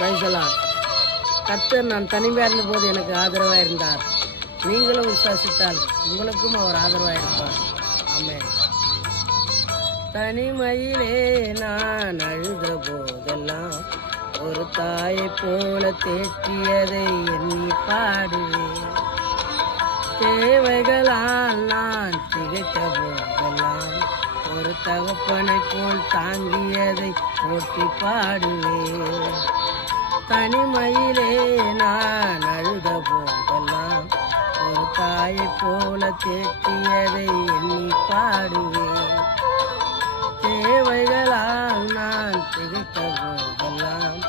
பிரைசலாம். கர்த்தர் நான் தனிமையாக இருந்தபோது எனக்கு ஆதரவாக இருந்தார். நீங்களும் விசுவாசித்தால் உங்களுக்கும் அவர் ஆதரவாக இருப்பார். ஆமென். தனிமையிலே நான் அழுத போதெல்லாம் ஒரு தாயை போல தேற்றியதை எண்ணி பாடுவேன். தேவைகளால் நான் திகைத்த போதெல்லாம் ஒரு தகப்பனை போல் தாங்கியதை போற்றி பாடுவேன். தனிமையிலே நான் அழுத போதெல்லாம் ஒரு தாயை போல தேற்றியதை எண்ணி பாடுவேன். தேவைகளால் நான் திகைத்த போதெல்லாம்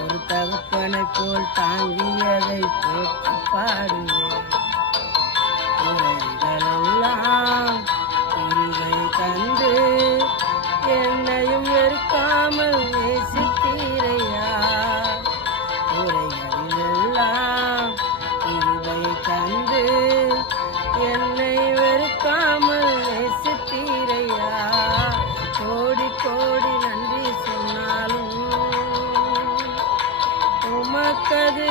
ஒரு தகப்பனை போல் தாங்கியதை போற்றி பாடுவேன். குறைகளெல்லாம் கிருபை தந்து என்னையும் வெறுக்காமல் நேசித்தீரையா. குறைகளெல்லாம் கிருபை தந்து என்னை வெறுக்காமல் நேசித்தீரையா. கோடி கோடி நன்றி சொன்னாலும் உமக்கது